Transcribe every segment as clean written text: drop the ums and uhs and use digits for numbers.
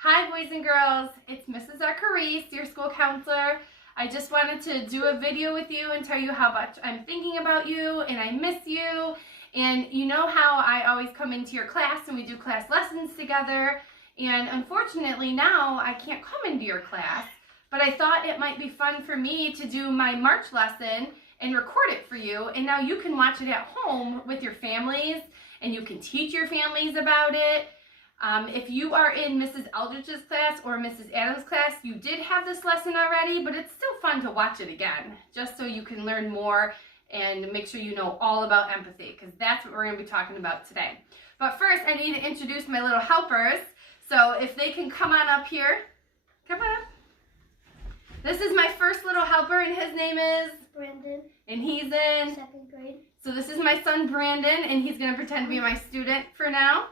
Hi boys and girls, it's Mrs. Arcarice, your school counselor. I just wanted to do a video with you and tell you how much I'm thinking about you and I miss you. And you know how I always come into your class and we do class lessons together. And unfortunately now I can't come into your class, but I thought it might be fun for me to do my March lesson and record it for you. And now you can watch it at home with your families and you can teach your families about it. If you are in Mrs. Eldridge's class or Mrs. Adams' class, you did have this lesson already, but it's still fun to watch it again, just so you can learn more and make sure you know all about empathy, because that's what we're going to be talking about today. But first, I need to introduce my little helpers. So if they can come on up here. Come on up. This is my first little helper, and his name is? Brandon. And he's in? 2nd grade. So this is my son, Brandon, and he's going to pretend to be my student for now.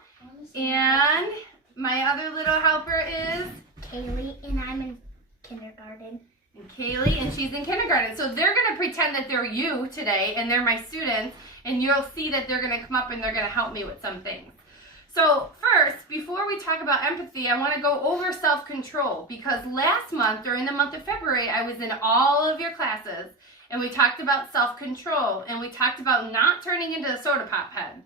And my other little helper is? Kaylee, and I'm in kindergarten. And Kaylee, and she's in kindergarten. So they're going to pretend that they're you today, and they're my students, and you'll see that they're going to come up and they're going to help me with some things. So first, before we talk about empathy, I want to go over self-control, because last month, during the month of February, I was in all of your classes, and we talked about self-control, and we talked about not turning into a soda pop head.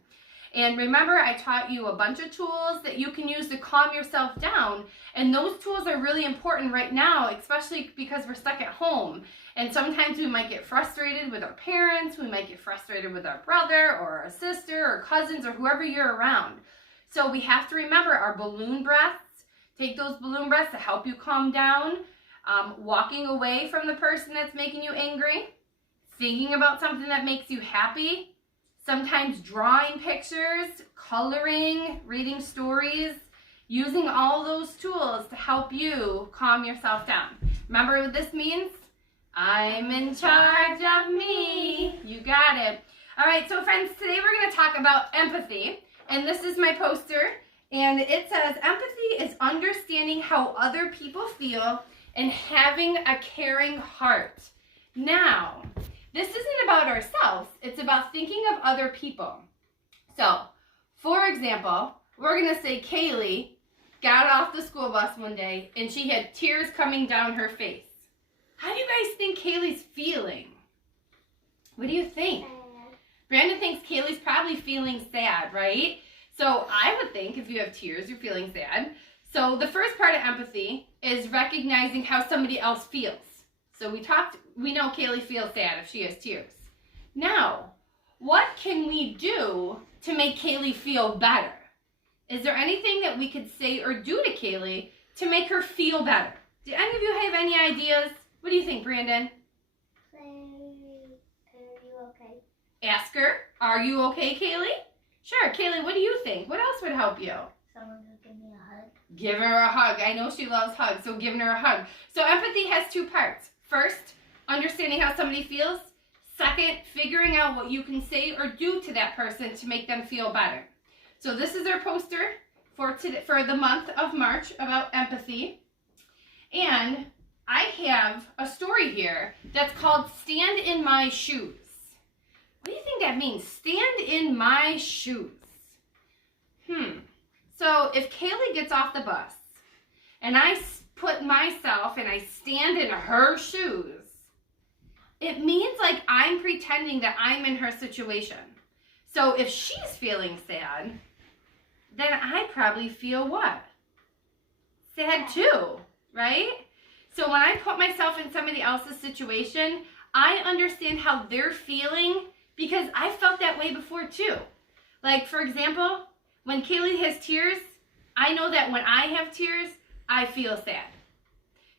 And remember, I taught you a bunch of tools that you can use to calm yourself down. And those tools are really important right now, especially because we're stuck at home. And sometimes we might get frustrated with our parents, we might get frustrated with our brother or our sister or cousins or whoever you're around. So we have to remember our balloon breaths. Take those balloon breaths to help you calm down. Walking away from the person that's making you angry. Thinking about something that makes you happy. Sometimes drawing pictures, coloring, reading stories, using all those tools to help you calm yourself down. Remember what this means? I'm in charge of me. You got it. All right, so friends, today we're going to talk about empathy. And this is my poster. And it says, empathy is understanding how other people feel and having a caring heart. Now, this isn't about ourselves, it's about thinking of other people. So, for example, we're going to say Kaylee got off the school bus one day and she had tears coming down her face. How do you guys think Kaylee's feeling? What do you think? Brandon thinks Kaylee's probably feeling sad, right? So I would think if you have tears, you're feeling sad. So the first part of empathy is recognizing how somebody else feels. So we know Kaylee feels sad if she has tears. Now, what can we do to make Kaylee feel better? Is there anything that we could say or do to Kaylee to make her feel better? Do any of you have any ideas? What do you think, Brandon? Say, are you okay? Ask her, are you okay, Kaylee? Sure, Kaylee, what do you think? What else would help you? Someone who give me a hug. Give her a hug. I know she loves hugs, so giving her a hug. So empathy has two parts. First, understanding how somebody feels. Second, figuring out what you can say or do to that person to make them feel better. So this is our poster for the month of March about empathy. And I have a story here that's called Stand in My Shoes. What do you think that means? Stand in my shoes. So if Kaylee gets off the bus and I put myself and I stand in her shoes, it means like I'm pretending that I'm in her situation. So if she's feeling sad, then I probably feel what? Sad too, right? So when I put myself in somebody else's situation, I understand how they're feeling because I felt that way before too. Like for example, when Kaylee has tears, I know that when I have tears, I feel sad.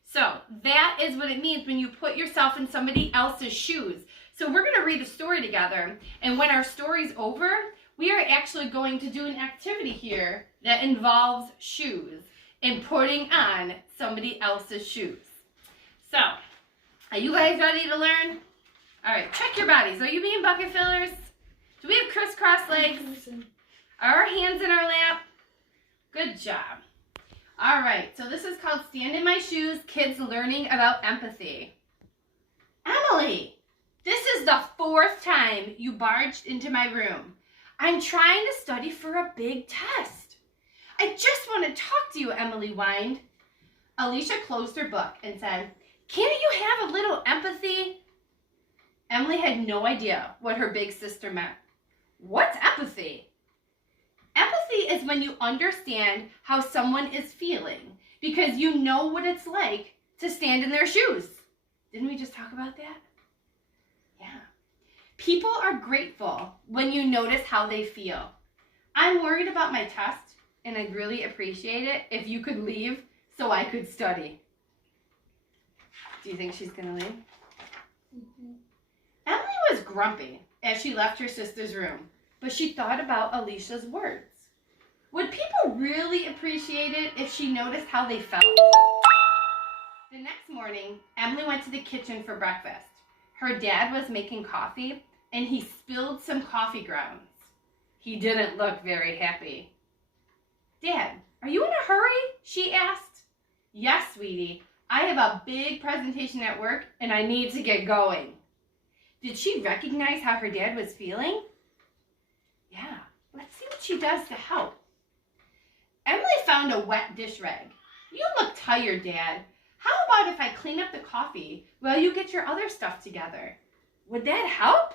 So that is what it means when you put yourself in somebody else's shoes. So we're going to read the story together. And when our story's over, we are actually going to do an activity here that involves shoes and putting on somebody else's shoes. So, are you guys ready to learn? All right, check your bodies. Are you being bucket fillers? Do we have crisscross legs? Are our hands in our lap? Good job. All right, so this is called Stand in My Shoes, Kids Learning About Empathy. Emily, this is the 4th time you barged into my room. I'm trying to study for a big test. I just want to talk to you, Emily whined. Alicia closed her book and said, "Can't you have a little empathy?" Emily had no idea what her big sister meant. What's empathy? Empathy is when you understand how someone is feeling because you know what it's like to stand in their shoes. Didn't we just talk about that? Yeah. People are grateful when you notice how they feel. I'm worried about my test, and I'd really appreciate it if you could leave so I could study. Do you think she's going to leave? Mm-hmm. Emily was grumpy as she left her sister's room, but she thought about Alicia's words. Would people really appreciate it if she noticed how they felt? The next morning, Emily went to the kitchen for breakfast. Her dad was making coffee, and he spilled some coffee grounds. He didn't look very happy. "Dad, are you in a hurry?" she asked. "Yes, sweetie. I have a big presentation at work, and I need to get going." Did she recognize how her dad was feeling? Yeah, let's see what she does to help. Emily found a wet dish rag. "You look tired, Dad. How about if I clean up the coffee while you get your other stuff together?" Would that help?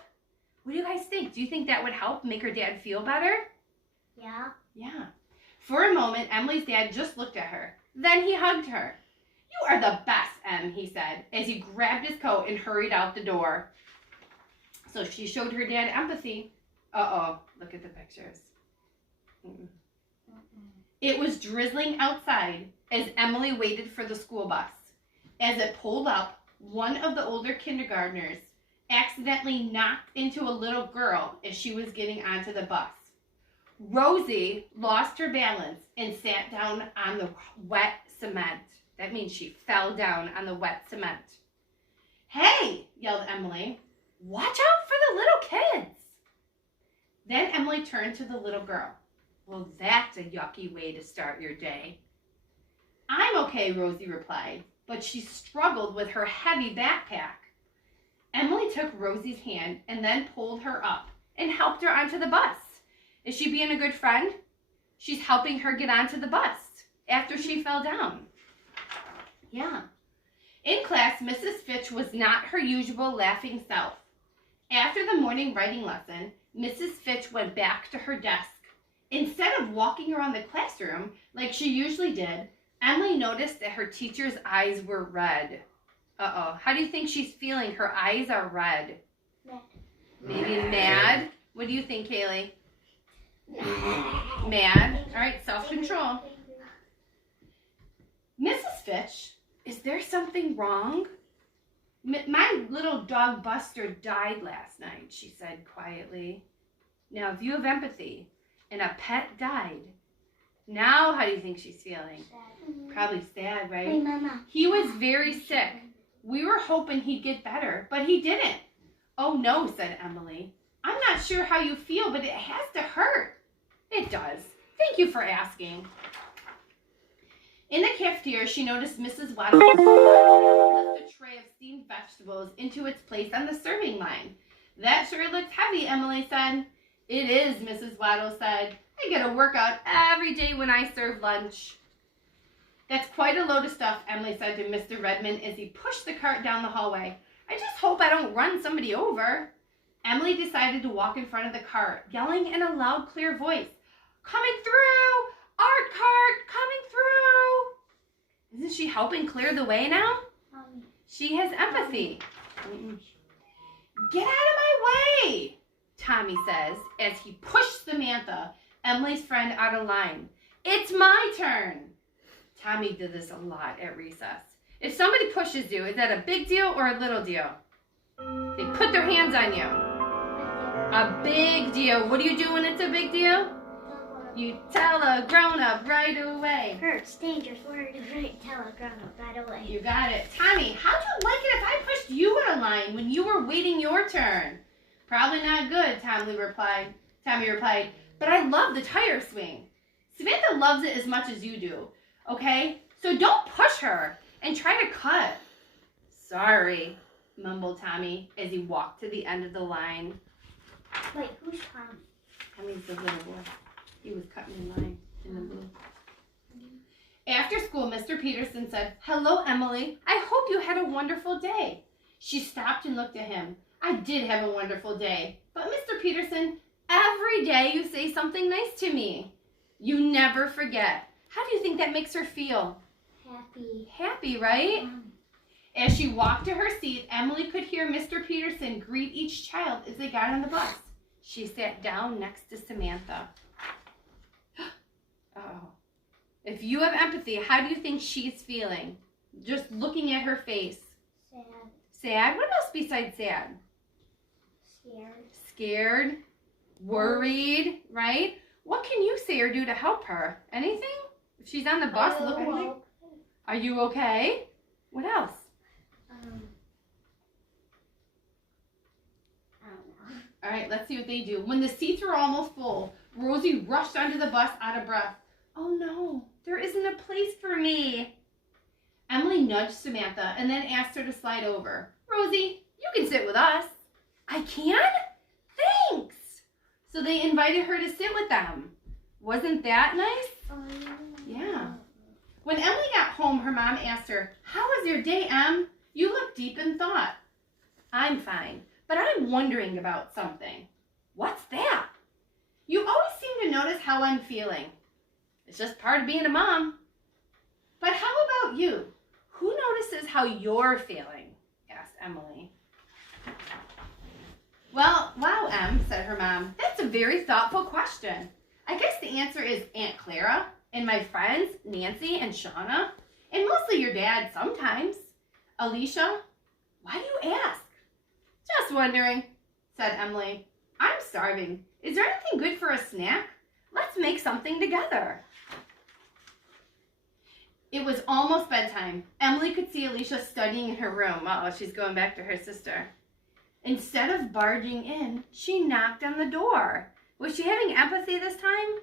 What do you guys think? Do you think that would help make her dad feel better? Yeah. Yeah. For a moment, Emily's dad just looked at her. Then he hugged her. "You are the best, Em," he said, as he grabbed his coat and hurried out the door. So she showed her dad empathy. Uh-oh, look at the pictures. It was drizzling outside as Emily waited for the school bus. As it pulled up, one of the older kindergartners accidentally knocked into a little girl as she was getting onto the bus. Rosie lost her balance and sat down on the wet cement. That means she fell down on the wet cement. "Hey," yelled Emily, "watch out for the little kids." Then Emily turned to the little girl. "Well, that's a yucky way to start your day." "I'm okay," Rosie replied, but she struggled with her heavy backpack. Emily took Rosie's hand and then pulled her up and helped her onto the bus. Is she being a good friend? She's helping her get onto the bus after she fell down. Yeah. In class, Mrs. Fitch was not her usual laughing self. After the morning writing lesson, Mrs. Fitch went back to her desk. Instead of walking around the classroom like she usually did, Emily noticed that her teacher's eyes were red. Uh-oh. How do you think she's feeling? Her eyes are red. Mad. Maybe mad? What do you think, Kaylee? Mad. All right, self-control. "Mrs. Fitch, is there something wrong?" "My little dog Buster died last night," she said quietly. Now, if you have empathy and a pet died, now how do you think she's feeling? Sad. Probably sad, right? Hey, Mama. He was very sick. We were hoping he'd get better, but he didn't. "Oh no," said Emily. "I'm not sure how you feel, but it has to hurt." "It does. Thank you for asking." In the cafeteria, she noticed Mrs. Waddle lift a tray of steamed vegetables into its place on the serving line. "That sure looks heavy," Emily said. "It is," Mrs. Waddle said. "I get a workout every day when I serve lunch." "That's quite a load of stuff," Emily said to Mr. Redmond as he pushed the cart down the hallway. "I just hope I don't run somebody over." Emily decided to walk in front of the cart, yelling in a loud, clear voice, "Coming through! Art cart, coming through!" Isn't she helping clear the way now? She has empathy. "Get out of my way," Tommy says as he pushed Samantha, Emily's friend, out of line. "It's my turn." Tommy did this a lot at recess. If somebody pushes you, is that a big deal or a little deal? They put their hands on you. A big deal. What do you do when it's a big deal? You tell a grown-up right away. Hurts, dangerous, word, right, tell a grown-up right away. You got it. Tommy, how'd you like it if I pushed you in a line when you were waiting your turn? Probably not good, Tommy replied, but I love the tire swing. Samantha loves it as much as you do, okay? So don't push her and try to cut. Sorry, mumbled Tommy as he walked to the end of the line. Wait, who's Tom? Tommy's the little boy. He was cutting in line in the blue. After school, Mr. Peterson said, "Hello, Emily. I hope you had a wonderful day." She stopped and looked at him. "I did have a wonderful day. But Mr. Peterson, every day you say something nice to me. You never forget." How do you think that makes her feel? Happy. Happy, right? As she walked to her seat, Emily could hear Mr. Peterson greet each child as they got on the bus. She sat down next to Samantha. Oh. If you have empathy, how do you think she's feeling? Just looking at her face. Sad. Sad? What else besides sad? Scared. Scared? Worried? Right? What can you say or do to help her? Anything? If she's on the bus looking. Are you okay? What else? I don't know. All right, let's see what they do. When the seats were almost full, Rosie rushed onto the bus out of breath. "Oh no, there isn't a place for me." Emily nudged Samantha and then asked her to slide over. "Rosie, you can sit with us." "I can? Thanks." So they invited her to sit with them. Wasn't that nice? Yeah. When Emily got home, her mom asked her, "How was your day, Em? You look deep in thought." "I'm fine, but I'm wondering about something." "What's that?" "You always seem to notice how I'm feeling." "It's just part of being a mom." "But how about you? Who notices how you're feeling?" asked Emily. "Well, wow, Em," said her mom. "That's a very thoughtful question. I guess the answer is Aunt Clara and my friends, Nancy and Shauna, and mostly your dad sometimes. Alicia, why do you ask?" "Just wondering," said Emily. "I'm starving. Is there anything good for a snack? Let's make something together." It was almost bedtime. Emily could see Alicia studying in her room. Uh-oh, she's going back to her sister. Instead of barging in, she knocked on the door. Was she having empathy this time?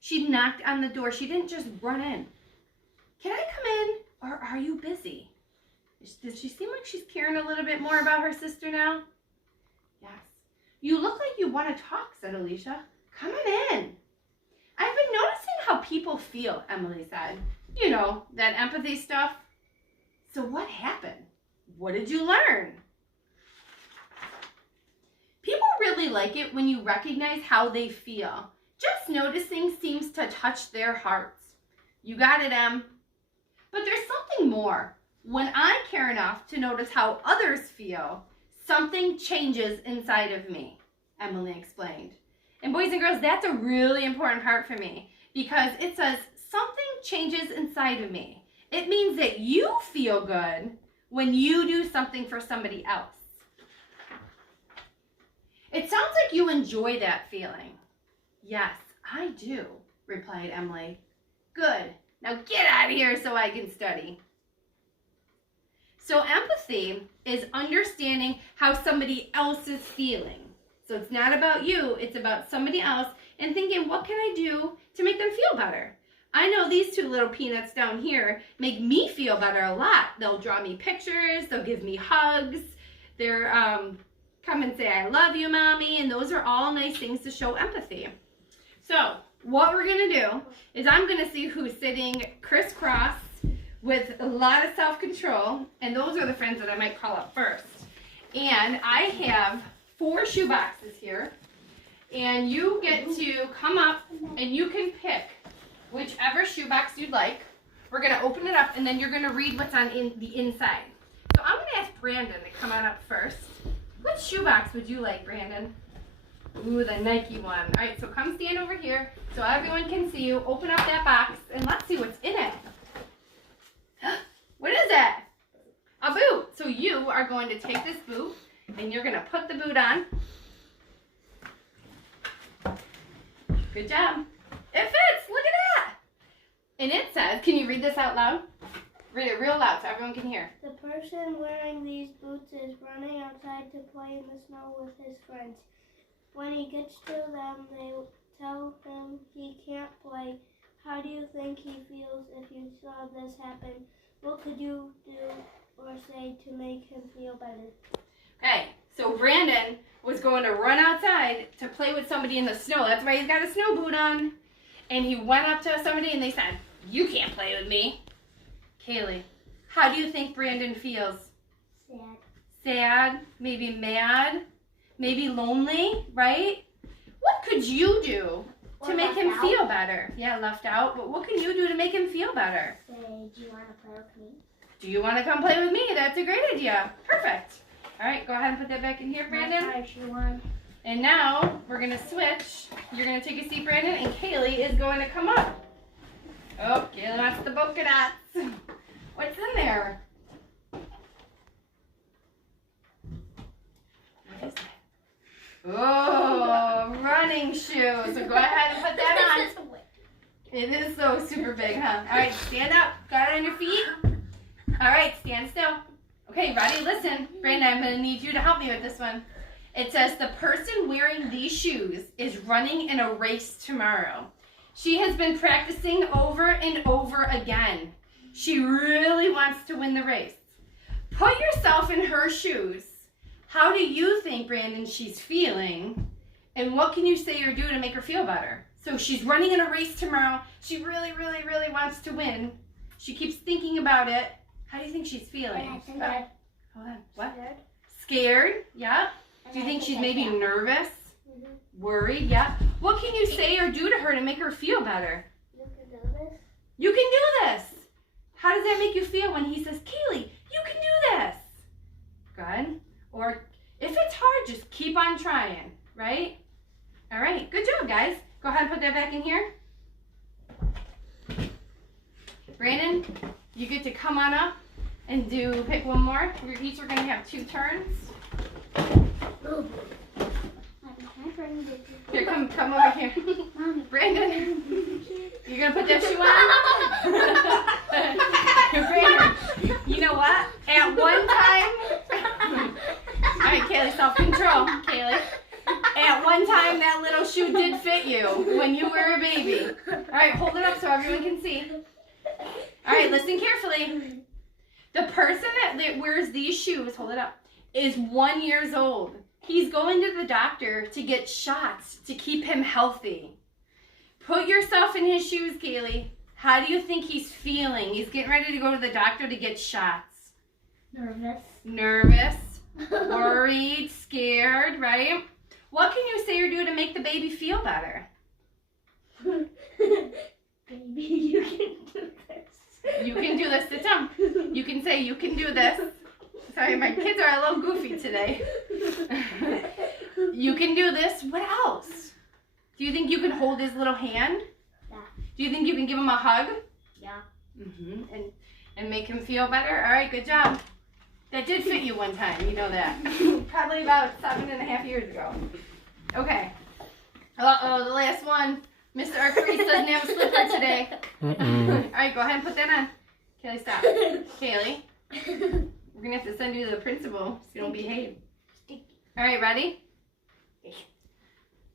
She knocked on the door. She didn't just run in. "Can I come in, or are you busy?" Does she seem like she's caring a little bit more about her sister now? "Yes." "You look like you want to talk," said Alicia. "Come on in." "I've been noticing how people feel," Emily said. "You know, that empathy stuff." "So what happened? What did you learn?" People really like it when you recognize how they feel. Just noticing seems to touch their hearts. You got it, Em. But there's something more. When I care enough to notice how others feel, something changes inside of me, Emily explained. And boys and girls, that's a really important part for me because it says something changes inside of me. It means that you feel good when you do something for somebody else. It sounds like you enjoy that feeling. "Yes, I do," replied Emily. "Good. Now get out of here so I can study." So empathy is understanding how somebody else is feeling. So it's not about you, it's about somebody else and thinking, what can I do to make them feel better? I know these two little peanuts down here make me feel better a lot. They'll draw me pictures, they'll give me hugs, they're come and say, "I love you, Mommy," and those are all nice things to show empathy. So what we're gonna do is I'm gonna see who's sitting crisscross with a lot of self-control, and those are the friends that I might call up first. And I have 4 shoe boxes here, and you get to come up and you can pick whichever shoebox you'd like. We're gonna open it up and then you're gonna read what's on the inside. So I'm gonna ask Brandon to come on up first. Which shoebox would you like, Brandon? Ooh, the Nike one. All right, so come stand over here so everyone can see you. Open up that box and let's see what's in it. What is it? A boot. So you are going to take this boot and you're going to put the boot on. Good job. It fits. Look at that. And it says, can you read this out loud? Read it real loud so everyone can hear. "The person wearing these boots is running outside to play in the snow with his friends. When he gets to them, they tell him he can't play. How do you think he feels if you saw this happen? What could you do or say to make him feel better?" Okay, so Brandon was going to run outside to play with somebody in the snow. That's why he's got a snow boot on. And he went up to somebody and they said, You can't play with me. Kaylee, how do you think Brandon feels? Sad. Sad, maybe mad, maybe lonely, right? What could you do to make him feel better? Yeah, left out. But what can you do to make him feel better? Say, do you want to play with me? Do you want to come play with me? That's a great idea. Perfect. All right, go ahead and put that back in here, Brandon. And now we're going to switch. You're going to take a seat, Brandon, and Kaylee is going to come up. Oh, Kaylee wants the polka dots. What's in there? What is that? Oh, running shoes. So go ahead and put that on. It is so super big, huh? All right, stand up. Got it on your feet? All right, stand still. Okay, ready? Listen. Brandon, I'm going to need you to help me with this one. It says the person wearing these shoes is running in a race tomorrow. She has been practicing over and over again. She really wants to win the race. Put yourself in her shoes. How do you think, Brandon, she's feeling? And what can you say or do to make her feel better? So she's running in a race tomorrow. She really, really, really wants to win. She keeps thinking about it. How do you think she's feeling? Hold on. What? Scared. Scared? Yeah. Do you think she's maybe nervous? Worried? Yeah. What can you say or do to her to make her feel better? You can do this. You can do this. How does that make you feel when he says, Kaylee, you can do this? Good. Or if it's hard, just keep on trying, right? All right. Good job, guys. Go ahead and put that back in here. Brandon, you get to come on up and pick one more. We each are going to have 2 turns. Here, come over here. Brandon, you're going to put that shoe on? Brandon, you know what? At one time, all right, Kaylee, self-control, Kaylee. At one time, that little shoe did fit you when you were a baby. All right, hold it up so everyone can see. All right, listen carefully. The person that wears these shoes, hold it up, is 1 year old. He's going to the doctor to get shots to keep him healthy. Put yourself in his shoes, Kaylee. How do you think he's feeling? He's getting ready to go to the doctor to get shots. Nervous, worried, scared, right? What can you say or do to make the baby feel better? Baby, you can do this. You can do this. Sit down. You can say, you can do this. Sorry, my kids are a little goofy today. You can do this. What else? Do you think you can hold his little hand? Yeah. Do you think you can give him a hug? Yeah. And make him feel better? All right, good job. That did fit you one time, you know that. Probably about 7.5 years ago. Okay. Uh-oh, the last one. Mr. Arcarice doesn't have a slipper today. All right, go ahead and put that on. Kaylee, stop. Kaylee, we're going to have to send you to the principal so you don't behave. All right, ready?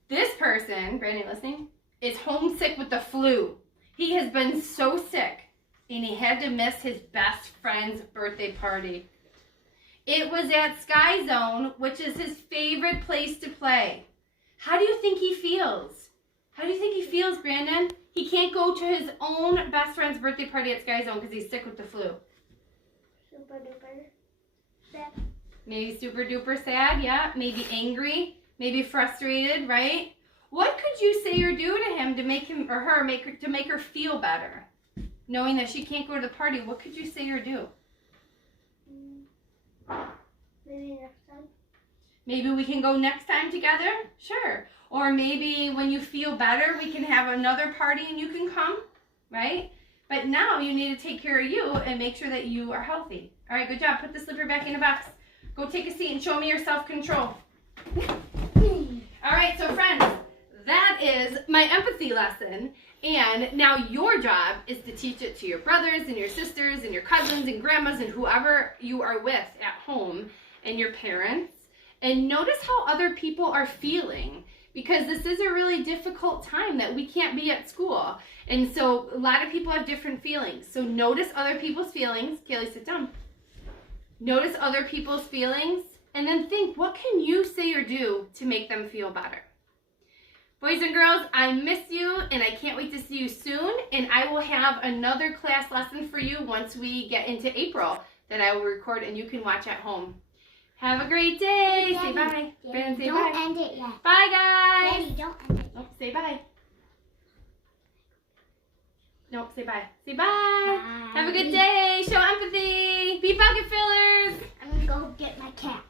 This person, Brandon, listening, is homesick with the flu. He has been so sick, and he had to miss his best friend's birthday party. It was at Sky Zone, which is his favorite place to play. How do you think he feels? How do you think he feels, Brandon? He can't go to his own best friend's birthday party at Sky Zone because he's sick with the flu. Super duper sad. Maybe super duper sad, yeah. Maybe angry, maybe frustrated, right? What could you say or do to him to make him or her to make her feel better? Knowing that she can't go to the party, what could you say or do? Maybe next time. Maybe we can go next time together? Sure. Or maybe when you feel better, we can have another party and you can come, right? But now you need to take care of you and make sure that you are healthy. All right, good job. Put the slipper back in the box. Go take a seat and show me your self-control. All right, so friends, that is my empathy lesson. And now your job is to teach it to your brothers and your sisters and your cousins and grandmas and whoever you are with at home and your parents. And notice how other people are feeling, because this is a really difficult time that we can't be at school. And so a lot of people have different feelings. So notice other people's feelings. Kaylee, sit down. Notice other people's feelings and then think, what can you say or do to make them feel better? Boys and girls, I miss you, and I can't wait to see you soon. And I will have another class lesson for you once we get into April that I will record and you can watch at home. Have a great day. Say bye. Ben, say Don't bye. end it yet. Bye, guys. Daddy, don't end it. Oh, say bye. No, say bye. Say bye. Bye. Have a good day. Show empathy. Be bucket fillers. I'm gonna go get my cat.